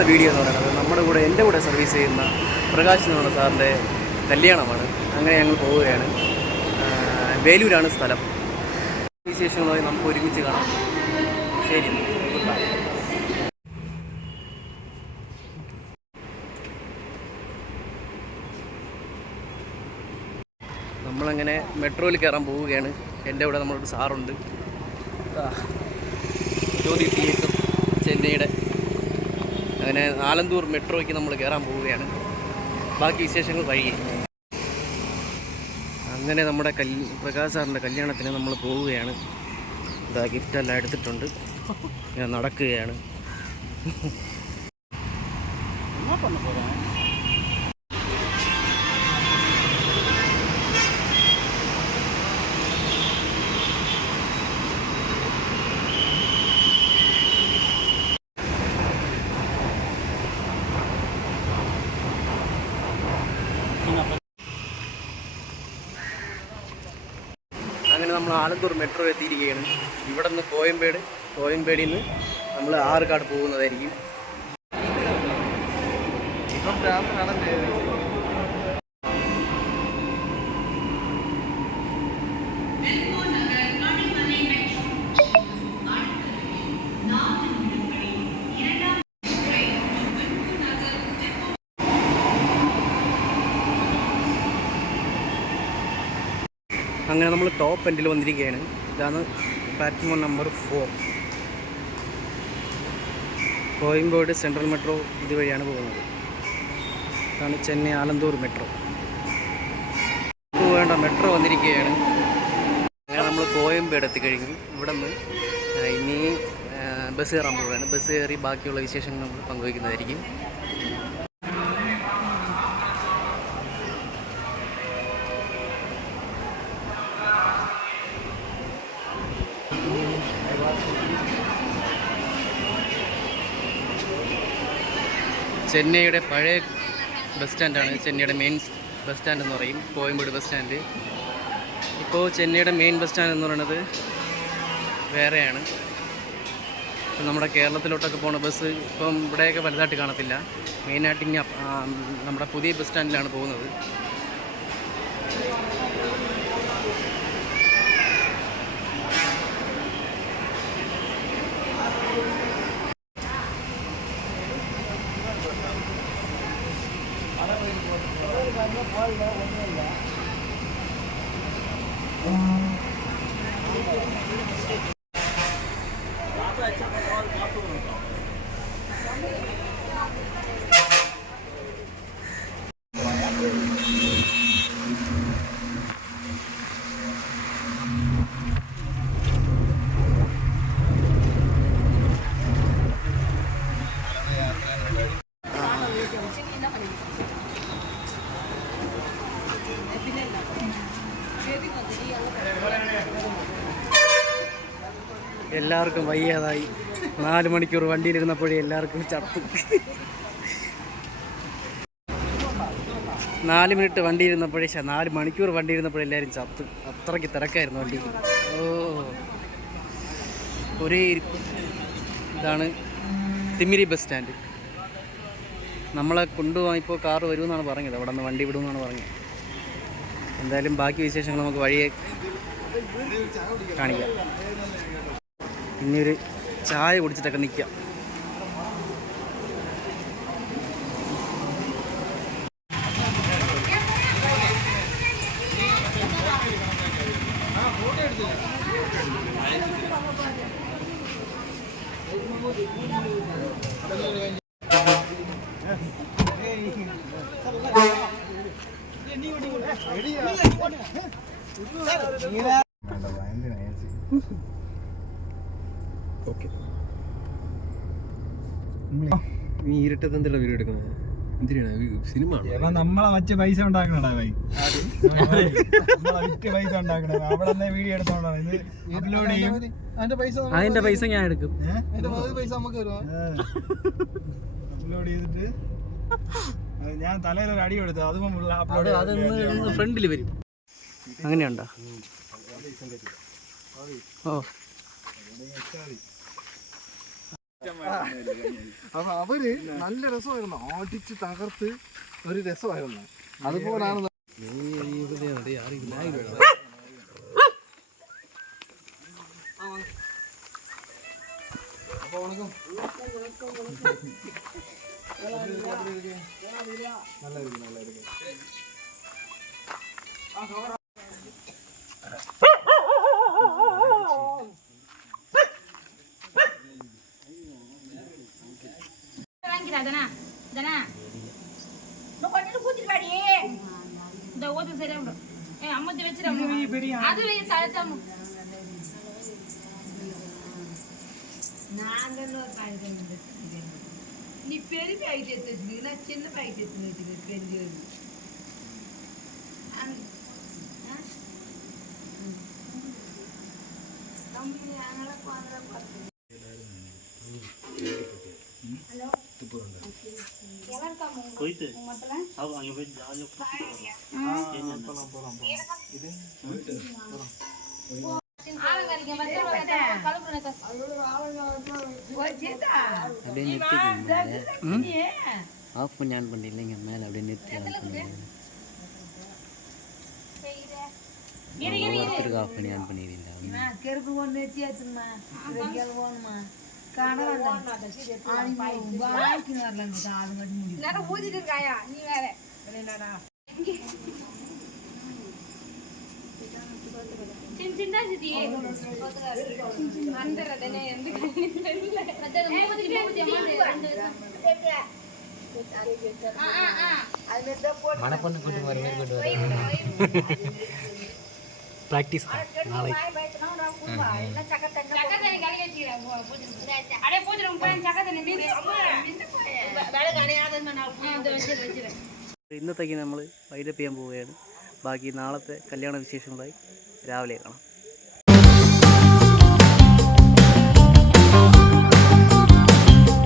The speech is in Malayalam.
ഇന്നത്തെ വീഡിയോ എന്ന് പറയുന്നത് നമ്മുടെ കൂടെ എൻ്റെ കൂടെ സർവീസ് ചെയ്യുന്ന പ്രകാശ് എന്ന് പറയുന്ന സാറിൻ്റെ കല്യാണമാണ്. അങ്ങനെ ഞങ്ങൾ പോവുകയാണ്. വേലൂരാണ് സ്ഥലം. വിശേഷങ്ങളുമായി നമുക്ക് ഒരുമിച്ച് കാണാം. ശരി, ഗുഡ് ബൈ. നമ്മളങ്ങനെ മെട്രോയിൽ കയറാൻ പോവുകയാണ്. എൻ്റെ കൂടെ നമ്മളൊരു സാറുണ്ട്, ജ്യോതി തിയേറ്റർ, ചെന്നൈയുടെ. അങ്ങനെ ആലന്തൂർ മെട്രോയ്ക്ക് നമ്മൾ കയറാൻ പോവുകയാണ്. ബാക്കി വിശേഷങ്ങൾ വഴിയേ. അങ്ങനെ നമ്മുടെ പ്രകാശ് സാറിൻ്റെ കല്യാണത്തിന് നമ്മൾ പോവുകയാണ്. ഇതാ ഗിഫ്റ്റെല്ലാം എടുത്തിട്ടുണ്ട്. ഞാൻ നടക്കുകയാണ്. അങ്ങനെ നമ്മൾ ആലന്തൂർ മെട്രോ എത്തിയിരിക്കുകയാണ്. ഇവിടെ നിന്ന് കോയമ്പേടിൽ നിന്ന് നമ്മൾ ആർക്കാട് പോകുന്നതായിരിക്കും. ഇപ്പം അങ്ങനെ നമ്മൾ ടോപ്പ് എൻഡിൽ വന്നിരിക്കുകയാണ്. ഇതാണ് platform number 4. Koyambedu central metro ഇതുവഴിയാണ് പോകുന്നത്. ഇതാണ് ചെന്നൈ ആലന്തൂർ മെട്രോ. വേണ്ട മെട്രോ വന്നിരിക്കുകയാണ്. അങ്ങനെ നമ്മൾ കോയമ്പേട് എത്തിക്കഴിഞ്ഞു. ഇവിടെ നിന്ന് ഇനി ബസ് കയറാൻ പോവുകയാണ്. ബസ് കയറി ബാക്കിയുള്ള വിശേഷങ്ങൾ നമ്മൾ പങ്കുവയ്ക്കുന്നതായിരിക്കും. ചെന്നൈയുടെ പഴയ ബസ് സ്റ്റാൻഡാണ്. ചെന്നൈയുടെ മെയിൻ ബസ് സ്റ്റാൻഡ് എന്ന് പറയും കോയമ്പേട് ബസ് സ്റ്റാൻഡ്. ഇപ്പോൾ ചെന്നൈയുടെ മെയിൻ ബസ് സ്റ്റാൻഡ് എന്ന് പറയുന്നത് വേറെയാണ്. നമ്മുടെ കേരളത്തിലോട്ടൊക്കെ പോകുന്ന ബസ് ഇപ്പം ഇവിടെയൊക്കെ വലുതായിട്ട് കാണത്തില്ല. മെയിനായിട്ട് ഇനി നമ്മുടെ പുതിയ ബസ് സ്റ്റാൻഡിലാണ് പോകുന്നത്. എല്ലാവർക്കും വയ്യാതായി. 4 മണിക്കൂർ വണ്ടിയിലിരുന്നപ്പോഴേ എല്ലാവർക്കും ചത്തു. 4 മിനിറ്റ് വണ്ടിയിരുന്നപ്പോഴേ 4 മണിക്കൂർ വണ്ടിയിരുന്നപ്പോഴേ എല്ലാവരും ചത്തു. അത്രയ്ക്ക് തിരക്കായിരുന്നു വണ്ടി. ഒരേ ഇതാണ് തിമിരി ബസ് സ്റ്റാൻഡ്. നമ്മളെ കൊണ്ടുപോകാൻ ഇപ്പോൾ കാറ് വരുമെന്നാണ് പറഞ്ഞത്. അവിടെ നിന്ന് വണ്ടി വിടുമെന്നാണ് പറഞ്ഞത്. എന്തായാലും ബാക്കി വിശേഷങ്ങൾ നമുക്ക് വഴിയെ കാണിക്കാം. ഇനിയൊരു ചായ കുടിച്ചിട്ടൊക്കെ നിൽക്കാം. നീ ഇരുട്ടത്ത് എന്തുള്ള വീഡിയോ എടുക്കുന്നത്? എന്തിനാണ് സിനിമ? നമ്മളെ മറ്റേ പൈസ ഉണ്ടാക്കണടാ ഭായി. പൈസ ഉണ്ടാക്കണ അവിടെ വീഡിയോ എടുത്തോണ്ടാണ് ഇത് അപ്ലോഡ് ചെയ്യും. അതിന്റെ പൈസ ഞാൻ എടുക്കും. പൈസ നമുക്ക് അപ്ലോഡ് ചെയ്തിട്ട് ഞാൻ തലയിലൊരു അടി കൊടുത്തു. അത് ഫ്രണ്ടിൽ വരും. അങ്ങനെയുണ്ടോ? ഓ അപ്പൊ അവര് നല്ല രസമായിരുന്നു, ഓടിച്ച് തകർത്ത് ഒരു രസമായിരുന്നു. അതുപോലാണ് நீ பெரிய பாக்கெட் எடுத்துட்டு நான் சின்ன பாக்கெட் எடுத்து வச்சுக்கிறேன் பெரிய தம்பி அங்கே பார்த்து ஆஃப் பண்ணி ஆன் பண்ணி இல்லைங்க மேலே அப்படியே நிறுத்தி ஆன் பண்ணி ஒருத்தருக்கு ஆஃப் பண்ணி ஆன் பண்ணிடுறீங்களா? கெருப்பு ஒன்று வச்சியாச்சுமா போகணுமா ஊதிட்டு இருக்காயா நீ வேற மனப்பொண்ணு கூட்டு வர மாதிரி கொண்டு வர ப்ராக்டிஸ் நாளை ഇന്നത്തേക്ക് നമ്മൾ വൈൻഡപ്പ് ചെയ്യാൻ പോവുകയാണ്. ബാക്കി നാളത്തെ കല്യാണ വിശേഷങ്ങളായി രാവിലെ കാണാം.